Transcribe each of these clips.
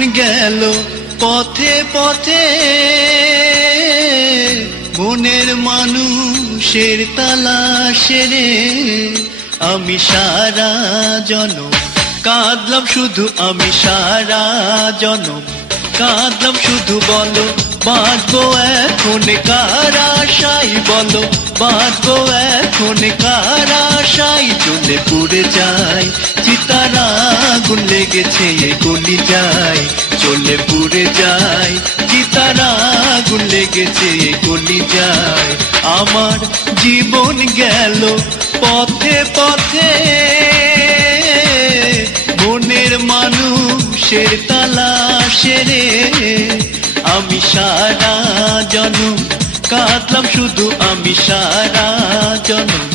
গেল পথে পথে। মনের মানুষের তালাশে রে আমি সারা জনম। কাঁদলাম শুধু আমি সারা জনম। কাঁদলাম শুধু বলো, বাঁচবো এখন কারা সাই বলো, বাঁচবো এখন কারা সাই চলে পুড়ে যায়, চিতারা আগুন লেগেছে গলি যায়। চলে পুড়ে যায়, চিতারা আগুন লেগেছে গলি যায়। আমার জীবন গেল পথে পথে। কাঁদলাম শুধু আমি সারা জনম।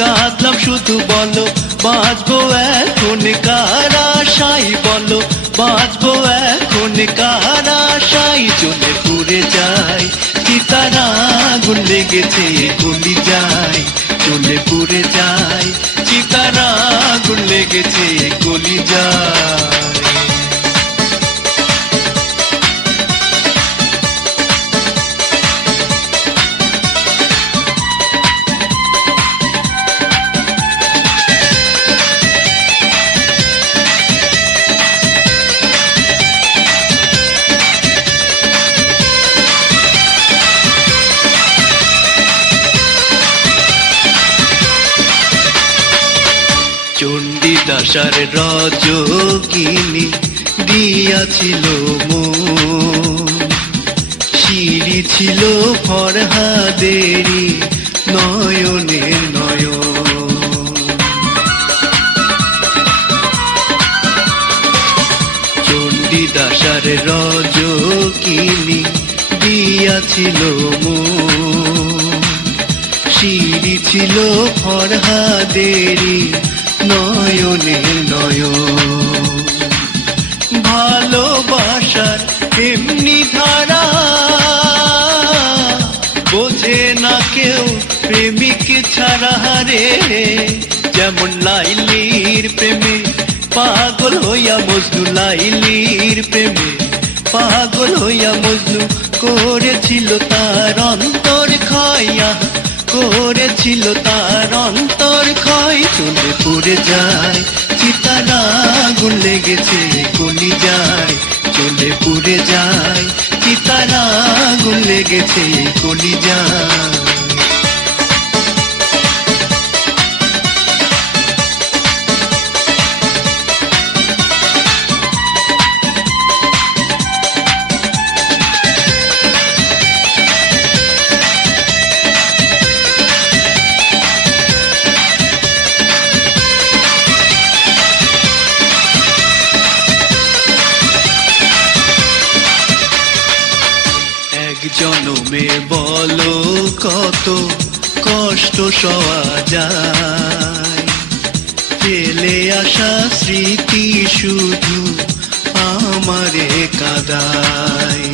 কাঁদলাম শুধু বলো, বাঁচবো এখন কারা সাই বলো, বাঁচবো এখন কারা সাই চলে পুড়ে যায় চিতারা আগুন লেগেছে গুলি যায় চলে পুড়ে যায় চিতারা আগুন লেগেছে গলি যায় চণ্ডীদাসার রজকিনী দিয়াছিল মন। সিঁড়ি ছিল ফরহাদেরি নয়নের নয়ন। চণ্ডীদাসার রজকিনী দিয়াছিল মন। সিঁড়ি ছিল ফরহাদেরি নয়নে নয়ন। ভালোবাসার এমনি ধারা বোঝে না কেউ প্রেমিক ছাড়া রে যেমন লাইলির প্রেমে পাগল হইয়া মজনু, লাইলির প্রেমে পাগল হইয়া মজনু করেছিল তার অন্তর খাইয়া করেছিল তার অন্তর চলে পড়ে যায়। চিতারা আগুন লেগেছে গলি যায়। চলে পড়ে যায়। চিতারা আগুন লেগেছে গলি যায়। জনমে বলো কত কষ্ট সওয়া যায়। ফেলে আসা স্মৃতি শুধু আমারে কাদায়।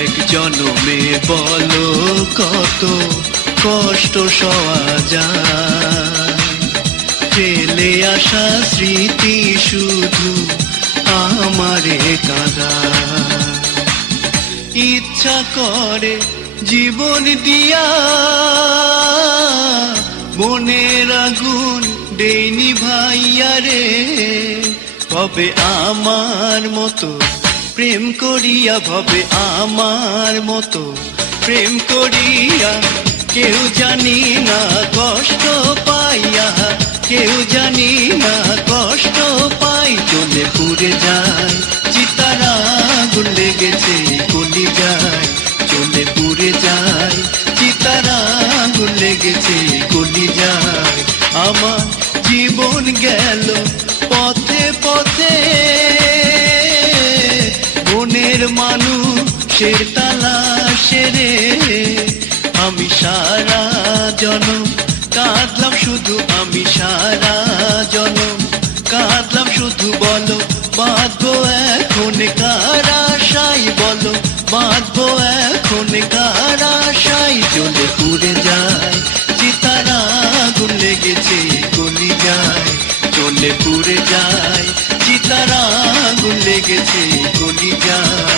এক জনমে বলো কত কষ্ট সওয়া যায়। ফেলে আসা স্মৃতি শুধু আমারে কাদা। ইচ্ছা করে জীবন দিয়া, মনের আগুন দেইনি ভাইয়া রে। তবে আমার মতো প্রেম করিয়া, ভবে আমার মতো প্রেম করিয়া, কেউ জানি না কষ্ট পাইয়া, কেউ জানি না কষ্ট জীবন গেল পথে পথে। মনের মানুষের তালাশে আমি সারা জনম কাঁদলাম শুধু আমি সারা জনম কাঁদলাম শুধু বলো, বাঁধবো এখন কারা সাই বলো, বাঁধবো এখন কারা সাই পুড়ে যায় পুরে যায় চিতারা গুলে গেছে গলি যায়।